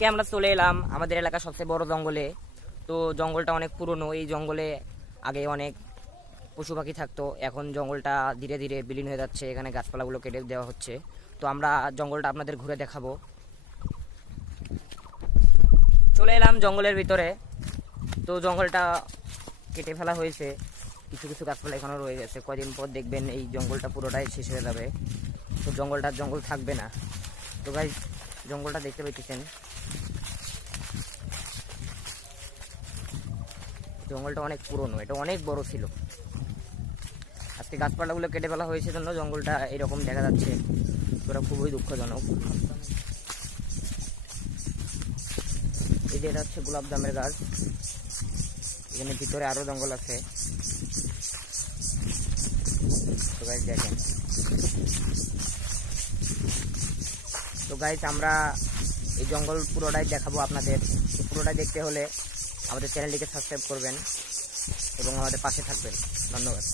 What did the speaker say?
আজকে আমরা চলে এলাম আমাদের এলাকার সবচেয়ে বড় জঙ্গলে। তো জঙ্গলটা অনেক পুরনো। এই জঙ্গলে আগে অনেক পশু পাখি থাকতো, এখন জঙ্গলটা ধীরে ধীরে বিলীন হয়ে যাচ্ছে, এখানে গাছপালাগুলো কেটে দেওয়া হচ্ছে। তো আমরা জঙ্গলটা আপনাদের ঘুরে দেখাবো। চলে এলাম জঙ্গলের ভিতরে। তো জঙ্গলটা কেটে ফেলা হয়েছে, কিছু কিছু গাছপালা এখনো রয়ে গেছে। কয়দিন পর দেখবেন এই জঙ্গলটা পুরোটাই শেষ হয়ে যাবে, তো জঙ্গল থাকবে না। তো ভাই জঙ্গলটা দেখতে পাইতেছেন, জঙ্গলটা অনেক পুরনো, এটা অনেক বড় ছিল। আজকে গাছপালাগুলো কেটে ফেলা হয়েছে জন্য জঙ্গলটা এরকম দেখা যাচ্ছে, ওটা খুবই দুঃখজনক। এই যে এটা হচ্ছে গোলাপ জামের গাছ, এখানে ভিতরে আরো জঙ্গল আছে। তো গাইস দেখেন, তো গাইস আমরা এই জঙ্গল পুরোটাই দেখাবো আপনাদের। পুরোটাই দেখতে হলে আমাদের চ্যানেলটিকে সাবস্ক্রাইব করবেন এবং আমাদের পাশে থাকবেন। ধন্যবাদ।